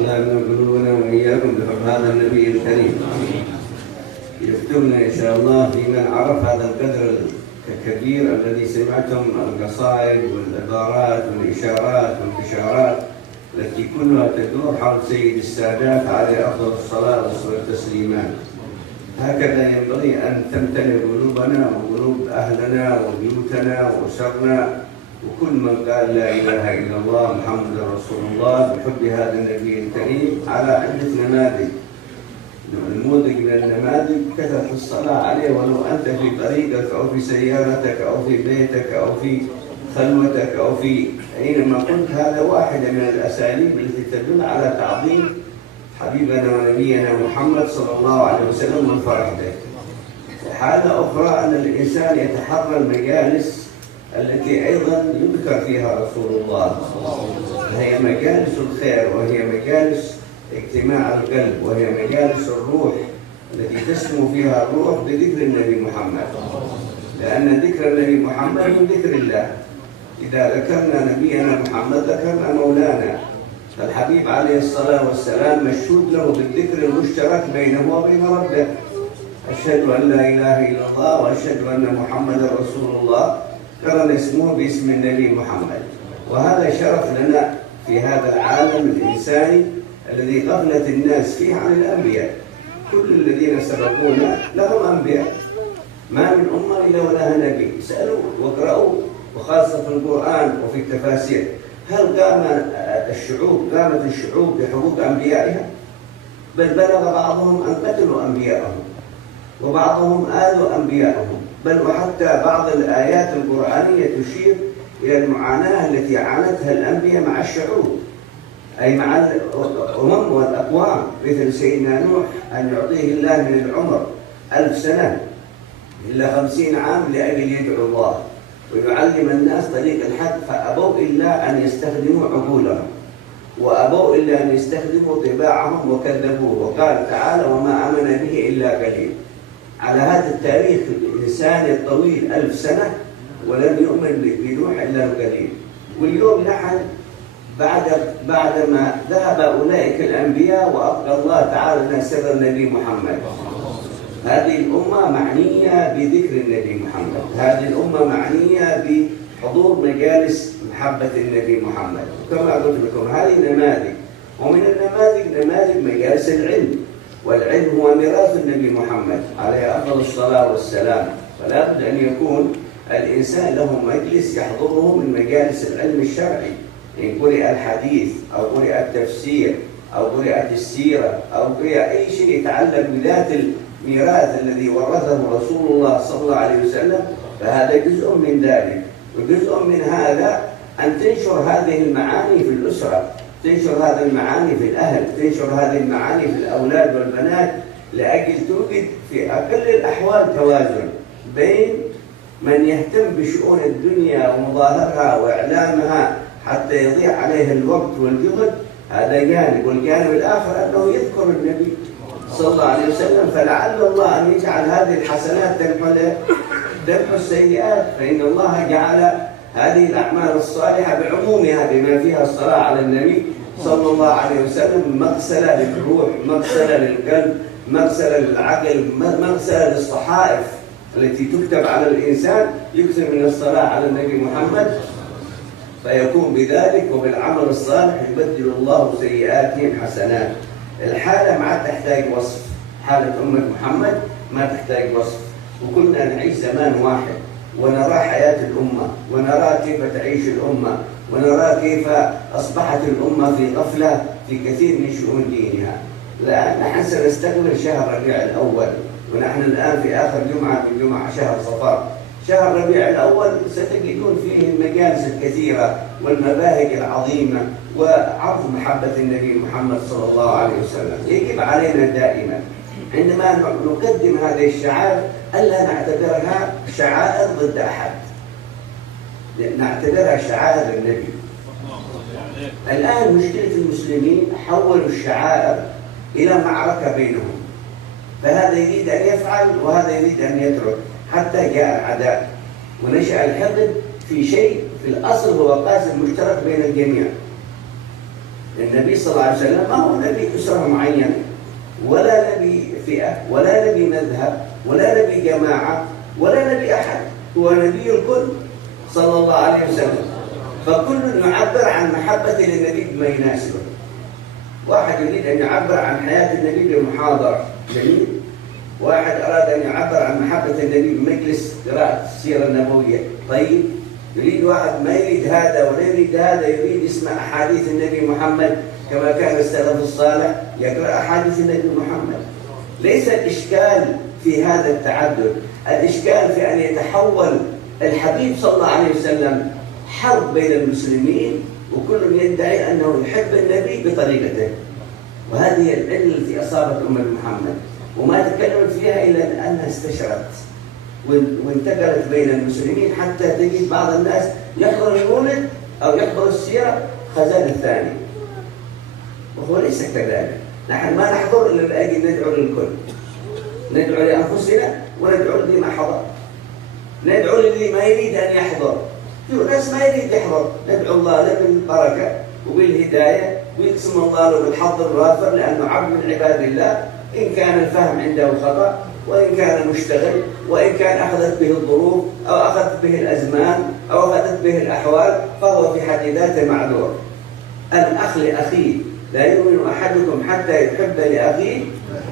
الله من قلوبنا وإياكم بحب هذا النبي الكريم. يكتبنا إن شاء الله في من عرف هذا القدر الكبير الذي سمعتم القصائد والعبارات والإشارات والبشارات التي كلها تدور حول سيد السادات عليه أفضل الصلاة والتسليمات. هكذا ينبغي أن تمتلئ قلوبنا وقلوب أهلنا وبيوتنا وأسرنا وكل من قال لا إله إلا الله محمد رسول الله بحب هذا النبي الكريم على عدة نماذج. نموذج من النماذج كثرة الصلاة عليه ولو أنت في طريقك أو في سيارتك أو في بيتك أو في خلوتك أو في أينما كنت. هذا واحدة من الأساليب التي تدل على تعظيم حبيبنا ونبينا محمد صلى الله عليه وسلم والفرح به. حالة أخرى أن الإنسان يتحرى المجالس التي أيضا يذكر فيها رسول الله، وهي مجالس الخير وهي مجالس اجتماع القلب وهي مجالس الروح التي تسمو فيها الروح بذكر النبي محمد، لأن ذكر النبي محمد من ذكر الله. إذا ذكرنا نبينا محمد ذكرنا مولانا، فالحبيب عليه الصلاة والسلام مشهود له بالذكر المشترك بينه وبين ربه. أشهد أن لا إله إلا الله وأشهد أن محمدا رسول الله، قرن اسمه باسم النبي محمد. وهذا شرف لنا في هذا العالم الإنساني الذي غفلت الناس فيه عن الأنبياء. كل الذين سبقونا لهم أنبياء، ما من أمة إلا ولها نبي. اسألوا واقرأوا، وخاصة في القرآن وفي التفاسير، هل قامت الشعوب بحقوق أنبيائها؟ بل بلغ بعضهم أن قتلوا أنبياءهم وبعضهم آذوا أنبياءهم، بل وحتى بعض الآيات القرآنية تشير إلى المعاناة التي عانتها الأنبياء مع الشعوب، أي مع الأمم والأقوام، مثل سيدنا نوح أن يعطيه الله من العمر 1000 سنة إلا 50 عام لأجل يدعو الله ويعلم الناس طريق الحق، فأبوا إلا أن يستخدموا عقولهم وأبوا إلا أن يستخدموا طباعهم وكذبوه. وقال تعالى: وما آمن به إلا قليل. على هذا التاريخ الإنساني الطويل 1000 سنة ولم يؤمن بنوح إلا القليل. واليوم نحن بعدما ذهب أولئك الأنبياء وأبقى الله تعالى سر النبي محمد، هذه الأمة معنية بذكر النبي محمد، هذه الأمة معنية بحضور مجالس محبة النبي محمد. وكما قلت لكم هذه نماذج، ومن النماذج نماذج مجالس العلم، والعلم هو ميراث النبي محمد عليه أفضل الصلاة والسلام. فلا بد أن يكون الإنسان له مجلس يحضره من مجالس العلم الشرعي، إن قرئ الحديث أو قرئ التفسير أو قرئت السيرة أو قرئ أي شيء يتعلق بذات الميراث الذي ورثه رسول الله صلى الله عليه وسلم، فهذا جزء من ذلك. وجزء من هذا أن تنشر هذه المعاني في الأسرة، تنشر هذه المعاني في الأهل، تنشر هذه المعاني في الأولاد والبنات، لأجل توجد في أقل الأحوال توازن بين من يهتم بشؤون الدنيا ومظاهرها وإعلامها حتى يضيع عليه الوقت والجهد، هذا جانب، والجانب الآخر أنه يذكر النبي صلى الله عليه وسلم، فلعل الله أن يجعل هذه الحسنات تمحو السيئات، فإن الله جعل هذه الأعمال الصالحة بعمومها بما فيها الصلاة على النبي صلى الله عليه وسلم مغسلة للروح، مغسلة للقلب، مغسلة للعقل، مغسلة للصحائف التي تكتب على الإنسان. يكثر من الصلاة على النبي محمد فيكون بذلك وبالعمل الصالح يبدل الله سيئاتهم حسنات. الحالة ما تحتاج وصف، حالة أمة محمد ما تحتاج وصف، وكنا نعيش زمان واحد ونرى حياة الأمة ونرى كيف تعيش الأمة ونرى كيف أصبحت الأمة في غفلة في كثير من شؤون دينها. الآن نحن سنستقبل شهر ربيع الأول، ونحن الآن في آخر جمعة من جمعة شهر صفر. شهر ربيع الأول ستجدون فيه المجالس الكثيرة والمباهج العظيمة وعرض محبة النبي محمد صلى الله عليه وسلم. يجب علينا دائما عندما نقدم هذه الشعائر ألا نعتبرها شعائر ضد أحد، نعتبرها شعائر النبي. الآن مشكلة المسلمين حولوا الشعائر إلى معركة بينهم، فهذا يريد أن يفعل وهذا يريد أن يترك، حتى جاء العداء ونشأ الحقد في شيء في الأصل هو قاسم مشترك بين الجميع. النبي صلى الله عليه وسلم ما هو نبي أسرة معينة، ولا نبي فئة، ولا نبي مذهب، ولا نبي جماعة، ولا نبي أحد، هو نبي الكل صلى الله عليه وسلم. فكل يعبر عن محبته للنبي بما يناسبه. واحد يريد أن يعبر عن حياة النبي بمحاضرة، جميل. واحد أراد أن يعبر عن محبة النبي بمجلس قراءة السيرة النبوية، طيب. يريد واحد ما يريد هذا ولا يريد هذا، يريد يسمع أحاديث النبي محمد كما كان السلف الصالح يقرأ أحاديث النبي محمد. ليس الإشكال في هذا التعدد، الإشكال في أن يتحول الحبيب صلى الله عليه وسلم حرب بين المسلمين، وكل يدعي أنه يحب النبي بطريقته. وهذه العلة التي أصابت أمة محمد، وما تكلمت فيها إلا أنها استشرت وانتقلت بين المسلمين، حتى تجد بعض الناس يحضر المولد أو يحضر السيرة خزان الثاني، وهو ليس كذلك. نحن ما نحضر إلا لأجل ندعو للكل، ندعو لأنفسنا وندعو لما حضر، ندعو للي ما يريد أن يحضر. في ناس ما يريد يحضر، ندعو الله له بالبركة وبالهداية، ويقسم الله له بالحظ الوافر، لأنه عبد من عباد الله، إن كان الفهم عنده خطأ، وإن كان مشتغل، وإن كان أخذت به الظروف أو أخذت به الأزمان أو أخذت به الأحوال، فهو في حد ذاته معذور. الأخ لأخيه، لا يؤمن أحدكم حتى يحب لأخيه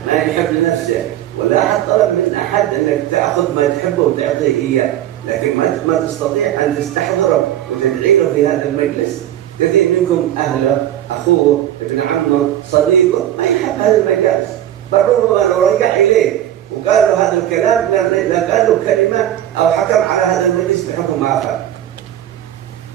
ما يحب لنفسه. ولا أحد طلب من أحد أنك تأخذ ما تحبه وتعطيه إياه، لكن ما تستطيع أن تستحضره وتدعي له في هذا المجلس. كثير منكم أهله، أخوه، ابن عمه، صديقه ما يحب هذا المجالس، بل ربما لو رجع إليه وقال له هذا الكلام لقال له كلمة أو حكم على هذا المجلس بحكم آخر.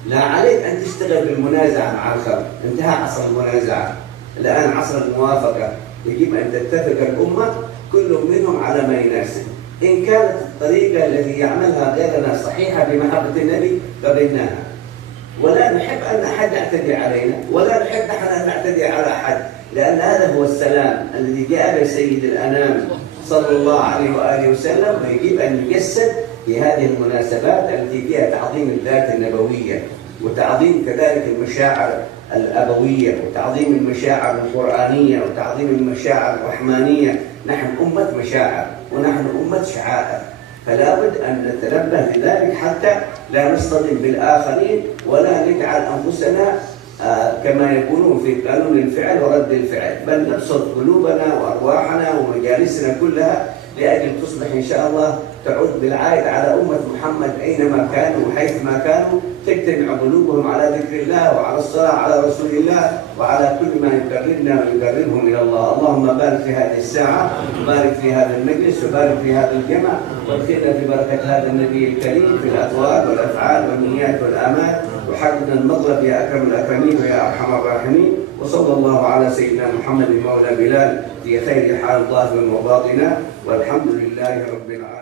لا عليك أن تشتغل بالمنازعة مع الخلق، انتهى عصر المنازعة، الآن عصر الموافقة. يجب أن تتفق الأمة كل منهم على ما يناسب. إن كانت الطريقة التي يعملها غيرنا صحيحة بمحبة النبي قبلناها، ولا نحب أن أحد يعتدي علينا، ولا نحب نحن أن نعتدي على أحد، لأن هذا هو السلام الذي جاء به سيد الأنام صلى الله عليه وآله وسلم. ويجب أن يجسد في هذه المناسبات التي فيها تعظيم الذات النبوية، وتعظيم كذلك المشاعر الأبوية، وتعظيم المشاعر القرآنية، وتعظيم المشاعر الرحمانية. نحن أمة مشاعر، ونحن أمة شعائر، فلا بد أن نتنبه لذلك حتى لا نصطدم بالآخرين، ولا نجعل أنفسنا كما يقولون في قانون الفعل ورد الفعل، بل نبسط قلوبنا وأرواحنا ومجالسنا كلها لأجل تصبح إن شاء الله تعود بالعائد على أمة محمد أينما كانوا وحيث ما كانوا، تجتمع قلوبهم على ذكر الله وعلى الصلاة على رسول الله وعلى كل ما يقربنا ويقربهم إلى الله. اللهم بارك في هذه الساعة، وبارك في هذا المجلس، وبارك في هذا الجمع، وادخلنا في بركة هذا النبي الكريم في الأقوال والأفعال والنيات والآمال، وحققنا المطلب يا أكرم الأكرمين ويا أرحم الراحمين. وصلى الله على سيدنا محمد مولى بلال في خير حال ظاهر وباطنا، والحمد لله رب العالمين.